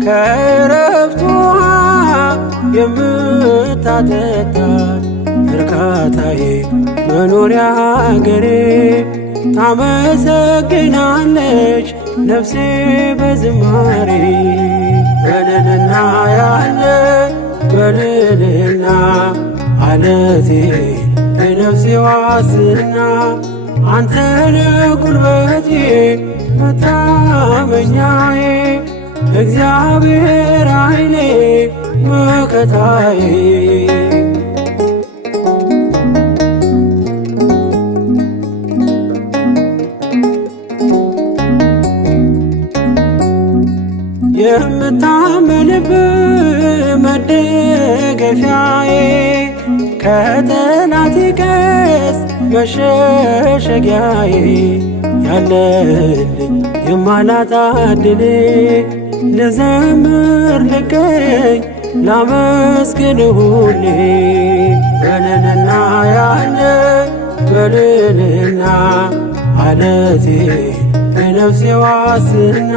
ከዕረፍት ውኃ የምታጠጣኝ እርካታዬ መኖሪያ አገሬ ታመሰግናለች ነፍሴ በዝማሬ በልልና ያለ በልልና አለቴ የነፍሴ ዋስትና አንተነ ጉልበቴ መታመኛዬ እግዚአብሔር ኃይሌ መከታዬ የምታመንብህ መደገፊያዬ ከጠላቴ ቀስት መሸሸጊያዬ ያለልኝ የማላጣ ዕድሌ ልዘምር ልገኝ ላመስግን ሁሌ በልልና ያለ በልልና አለቴ የነፍሴ ዋስትና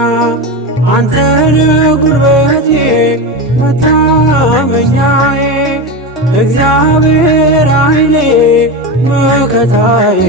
አንተነ ጉልበቴ መታመኛዬ እግዚአብሔር ኃይሌ መከታዬ